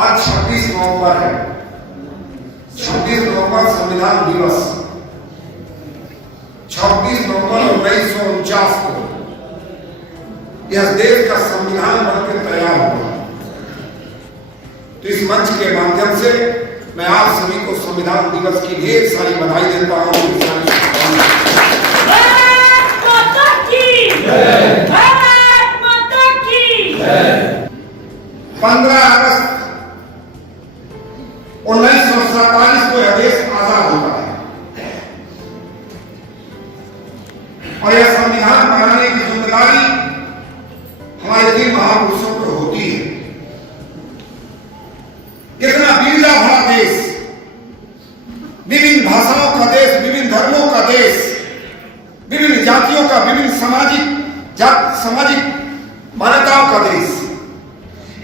आज 26 नवंबर है। 26 नवंबर संविधान दिवस। 26 नवंबर 1949 को यह देश का संविधान बनकर तैयार हुआ। तो इस मंच के माध्यम से मैं आप सभी को संविधान दिवस की ढेर सारी बधाई देता हूँ। 15 अगस्त 1947 को यह देश आजाद होता है और यह संविधान बनाने की जिम्मेदारी हमारे तीन महापुरुषों पर होती है। इतना विविधा भरा देश, विभिन्न भाषाओं का देश, विभिन्न धर्मों का देश, विभिन्न जातियों का, विभिन्न सामाजिक मान्यताओं का देश।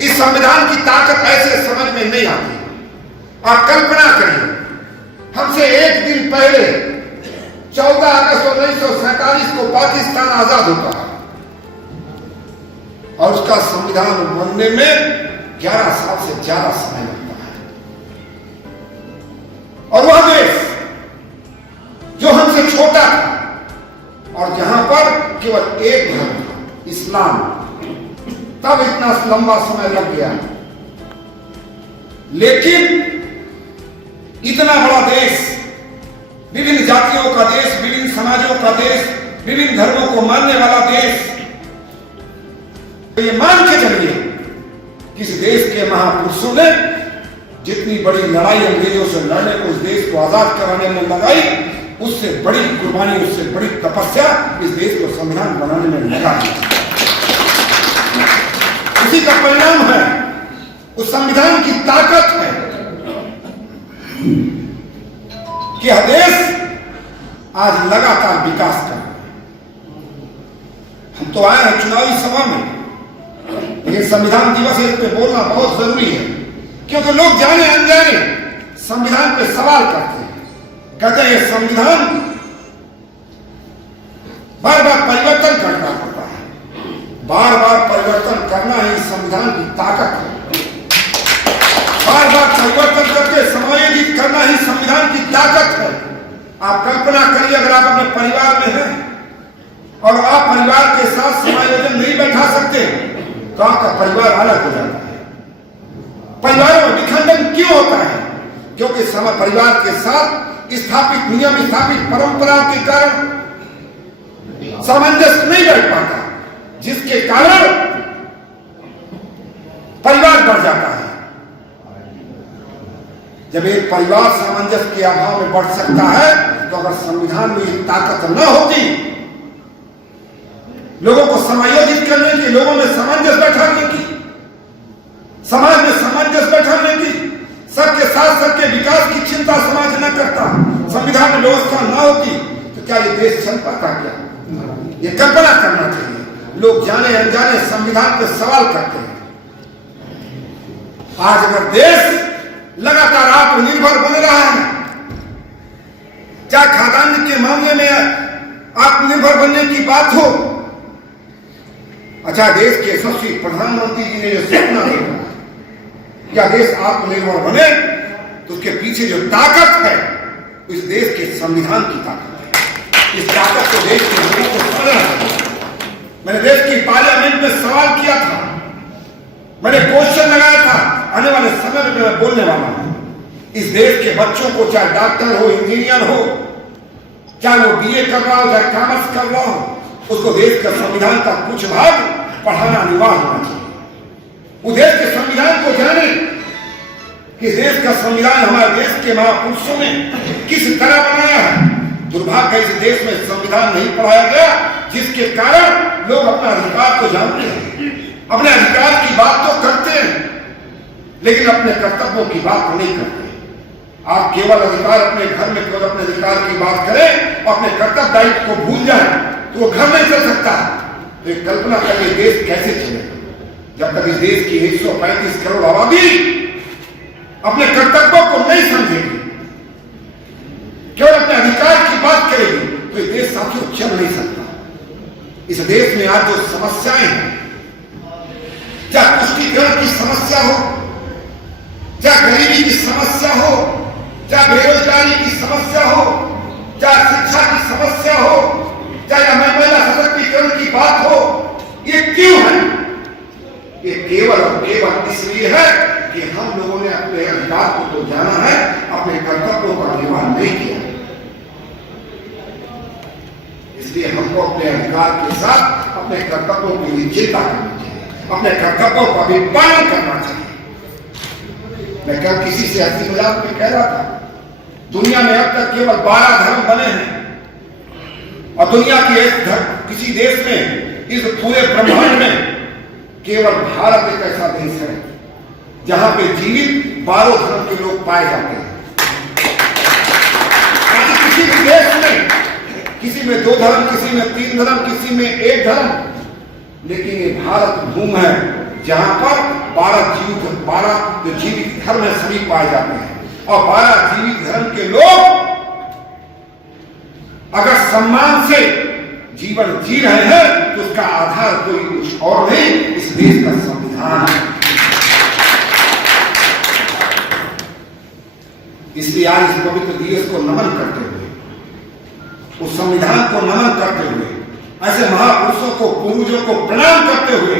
इस संविधान की ताकत ऐसे समझ में नहीं आती। आप कल्पना करिए, हमसे एक दिन पहले 14 अगस्त 1947 को पाकिस्तान आजाद होता है और उसका संविधान बनने में 11 साल से ज्यादा समय लगता है। और वह देश जो हमसे छोटा था और जहां पर केवल एक धर्म था, इस्लाम, तब इतना लंबा समय लग गया। लेकिन इतना बड़ा देश, विभिन्न जातियों का देश, विभिन्न समाजों का देश, विभिन्न धर्मों को मानने वाला देश, तो ये मान के चलिए कि इस देश के महापुरुषों ने जितनी बड़ी लड़ाई अंग्रेजों से लड़ने को उस देश को आजाद कराने में लगाई, उससे बड़ी कुर्बानी, उससे बड़ी तपस्या इस देश को संविधान बनाने में लगा। उसी का परिणाम है, उस संविधान की ताकत है कि यह देश आज लगातार विकास कर रहा है। हम तो आए हैं चुनावी सभा में, लेकिन संविधान दिवस इस पे बोलना बहुत जरूरी है, क्योंकि लोग जाने अनजाने संविधान पे सवाल करते हैं। कहते हैं ये संविधान बार बार परिवर्तन करना पड़ता है। बार बार परिवर्तन करना ही संविधान की ताकत है। बार बार परिवर्तन करके समायोजित करना ही संविधान की ताकत है। आप कल्पना करिए, अगर आप अपने परिवार में हैं और आप परिवार के साथ समायोजन नहीं बैठा सकते तो आपका परिवार अलग हो जाता है। परिवार में विखंडन क्यों होता है? क्योंकि परिवार के साथ स्थापित नियम, स्थापित परंपराओं के कारण सामंजस्य नहीं बैठ पाता, जिसके कारण परिवार बढ़ जाता है। जब एक परिवार सामंजस्य के अभाव में बढ़ सकता है, तो अगर संविधान में ताकत न होती लोगों को समायोजित करने की, लोगों में सामंजस्य बैठाने की, समाज में सामंजस्य बैठाने की, सबके साथ सबके विकास की चिंता समाज न करता, संविधान में व्यवस्था न होती, तो क्या ये देश चल पाता? क्या ये कल्पना करना चाहिए। लोग जाने अनजाने संविधान पे सवाल करते हैं। आज अगर देश लगातार आत्मनिर्भर बन रहा है, चाहे खाद्यान्न के मामले में आत्मनिर्भर बनने की बात हो, अच्छा, देश के यशस्वी प्रधानमंत्री जी ने यह सपना देखा क्या देश आत्मनिर्भर बने, तो उसके पीछे जो ताकत है इस देश के संविधान की ताकत है। इस ताकत को देश के लोगों को समझना है। मैंने देश की पार्लियामेंट में सवाल किया था, मैंने क्वेश्चन लगाया था, आने वाले समय में मैं बोलने वाला हूं। इस देश के बच्चों को, चाहे डॉक्टर हो, इंजीनियर हो, चाहे वो बीए कर रहा हो, चाहे कॉमर्स कर रहा हो, उसको देश का संविधान का कुछ भाग पढ़ाना अनिवार्य होना चाहिए। वो देश के संविधान को जाने कि देश का संविधान हमारे देश के महापुरुषों ने किस तरह बनाया है। दुर्भाग्य इस देश में संविधान नहीं पढ़ाया गया, जिसके कारण लोग अपना अधिकार तो जानते हैं, अपने अधिकार की बात तो करते हैं, लेकिन अपने कर्तव्यों की बात नहीं करते। आप केवल अधिकार अपने घर में केवल अपने अधिकार की बात करें और अपने कर्तव्य दायित्व को भूल जाए तो वो घर नहीं चल सकता। तो एक कल्पना करिए, देश कैसे चलेगा जब तक इस देश की 135 करोड़ आबादी अपने कर्तव्यों को नहीं समझेगी, केवल अपने अधिकार की बात करेगी, तो ये देश साथियों चल नहीं सकता। इस देश में आज जो समस्याएं हैं, चाहे पुष्टिकरण की समस्या हो, चाहे गरीबी की समस्या हो, चाहे बेरोजगारी की समस्या हो, चाहे शिक्षा की समस्या हो, चाहे महिला सशक्तिकरण की बात हो, ये क्यों है? ये केवल और केवल इसलिए है कि हम लोगों ने अपने अधिकार को तो जाना है, अपने कर्तव्यों का निर्वहन नहीं किया। इसलिए हमको अपने अधिकार के साथ अपने कर्तव्यों की भी चिंता करनी चाहिए, अपने कर्तव्यों का भी पालन करना चाहिए। मैं कल किसी से हंसी मजाक में कह रहा था, दुनिया में अब तक केवल 12 धर्म बने हैं और दुनिया की किसी देश में, इस पूरे ब्रह्मांड में केवल भारत एक ऐसा देश है जहां पे जीवित 12 धर्म के लोग पाए जाते हैं। किसी भी देश में, किसी में 2 धर्म, किसी में 3 धर्म, किसी में 1 धर्म, लेकिन ये भारत भूमि है जहां पर 12 जो जीवित धर्म है सभी पाए जाते हैं। और 12 जीवित धर्म के लोग अगर सम्मान से जीवन जी रहे हैं तो उसका आधार कोई कुछ और नहीं, इस देश का संविधान है। इसलिए आज इस पवित्र दिवस को नमन करते हुए, उस संविधान को नमन करते हुए, ऐसे महापुरुषों को, पूर्वजों को प्रणाम करते हुए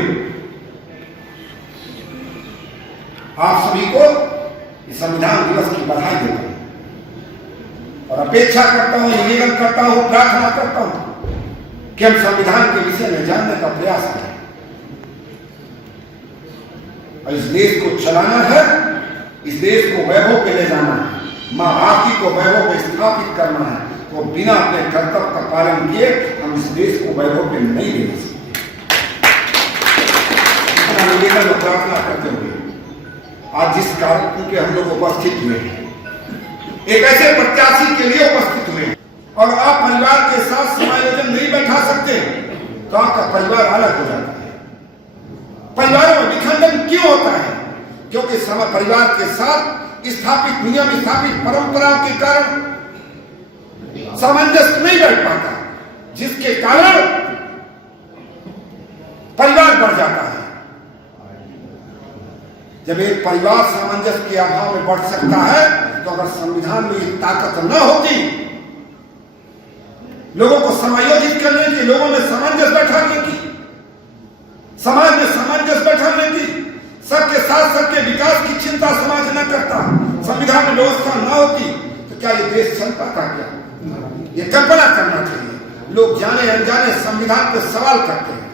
आप सभी को इस संविधान दिवस की बधाई देता हूं और अपेक्षा करता हूं, निवेदन करता हूं, प्रार्थना करता हूं कि हम संविधान के विषय में जानने का प्रयास करें और इस देश को चलाना है, इस देश को वैभव पे ले जाना है, मां भारती को वैभव पे स्थापित करना है। वो बिना अपने कर्तव्य का पालन किए हम इस देश को वैभव पे नहीं ले सकते। निवेदन और प्रार्थना करते हुए आज जिस कार्यक्रम के हम लोग उपस्थित हुए हैं, एक ऐसे प्रत्याशी के लिए उपस्थित हुए हैं और आप परिवार के साथ समायोजन नहीं बैठा सकते तो आपका परिवार अलग हो जाता है। परिवारों में विखंडन क्यों होता है? क्योंकि परिवार के साथ स्थापित नियम, स्थापित परंपरा के कारण सामंजस्य नहीं बैठ पाता, जिसके कारण परिवार बढ़ जाता है। जब एक परिवार सामंजस्य के अभाव में बढ़ सकता है तो अगर संविधान में ये ताकत न होती लोगों को समायोजित करने की, लोगों में सामंजस्य बैठाने की, समाज में सामंजस्य बैठाने की, सबके साथ सबके विकास की चिंता समाज न करता, संविधान में व्यवस्था न होती तो क्या ये देश चल पाता? क्या ये कल्पना करना चाहिए। लोग जाने अनजाने संविधान पर सवाल करते हैं।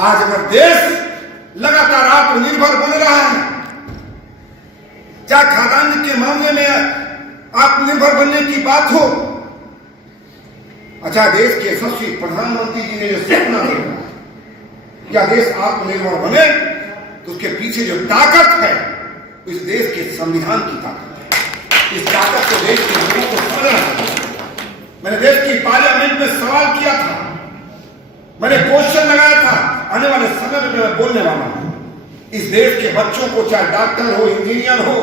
आज अगर देश लगातार आत्मनिर्भर बन रहा है, चाहे खाद्यान्न के मामले में आत्मनिर्भर बनने की बात हो, अच्छा देश के यशस्वी प्रधानमंत्री जी ने जो सपना देखा क्या देश आत्मनिर्भर बने तो उसके पीछे जो ताकत है इस देश के संविधान की ताकत है। इस ताकत को देश के लोगों को समझना चाहिए। मैंने देश की पार्लियामेंट में सवाल किया था, मैंने क्वेश्चन लगाया था, आने वाले समय में मैं बोलने वाला हूं। इस देश के बच्चों को चाहे डॉक्टर हो, इंजीनियर हो,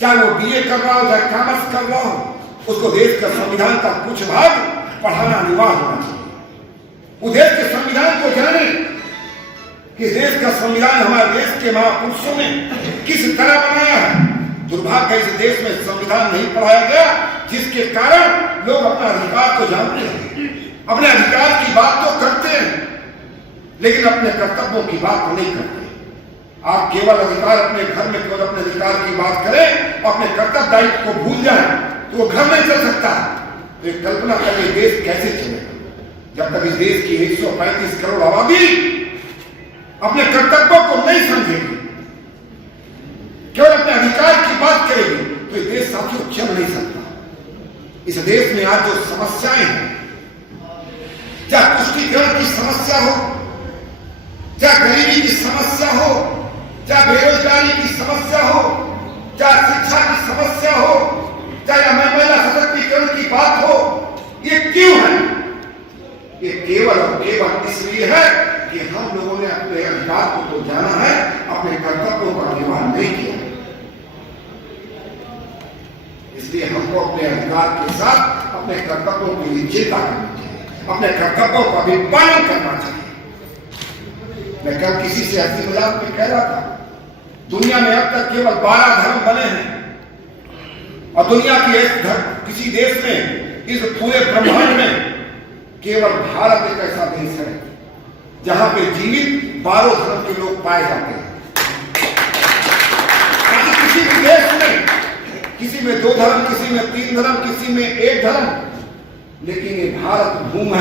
चाहे वो BA कर रहा हो, चाहे कॉमर्स कर रहा हो, उसको देश का संविधान का कुछ भाग पढ़ाना अनिवार्य होना चाहिए। वो देश के संविधान को जाने कि देश का संविधान हमारे देश के महापुरुषों ने किस तरह बनाया है। दुर्भाग्य इस देश में संविधान नहीं पढ़ाया गया, जिसके कारण लोग अपना अधिकार तो जानते हैं, अपने अधिकार की बात तो करते हैं, लेकिन अपने कर्तव्यों की बात तो नहीं करते। आप केवल अधिकार अपने घर में केवल अपने अधिकार की बात करें, अपने कर्तव्य दायित्व को भूल जाएं तो वो घर नहीं चल सकता। तो एक कल्पना करिए देश कैसे चलेगा जब तक इस देश की 135 करोड़ आबादी अपने कर्तव्यों को नहीं समझेगी, केवल अपने अधिकार की बात करेगी, तो ये देश साथियों चल नहीं सकता। इस देश में आज जो समस्याएं हैं, चाहे पुष्टिकरण की समस्या हो, चाहे गरीबी की समस्या हो, चाहे बेरोजगारी की समस्या हो, चाहे शिक्षा की समस्या हो, चाहे महिला सशक्तिकरण की बात हो, ये क्यों है? ये केवल और केवल इसलिए है कि हम लोगों ने अपने अधिकार को तो जाना है, अपने कर्तव्यों का निर्वहन नहीं किया। इसलिए हमको अपने अधिकार के साथ अपने कर्तव्यों की भी चिंता करनी चाहिए, अपने कर्तव्यों का भी पालन करना चाहिए। मैं कल किसी से हंसी मजाक में कह रहा था, दुनिया में अब तक केवल 12 धर्म बने हैं और दुनिया के किसी देश में, इस पूरे ब्रह्मांड में केवल भारत एक ऐसा देश है जहां पे जीवित 12 धर्म के लोग पाए जाते हैं। किसी भी देश में, किसी में 2 धर्म, किसी में 3 धर्म, किसी में 1 धर्म, लेकिन ये भारत भूमि है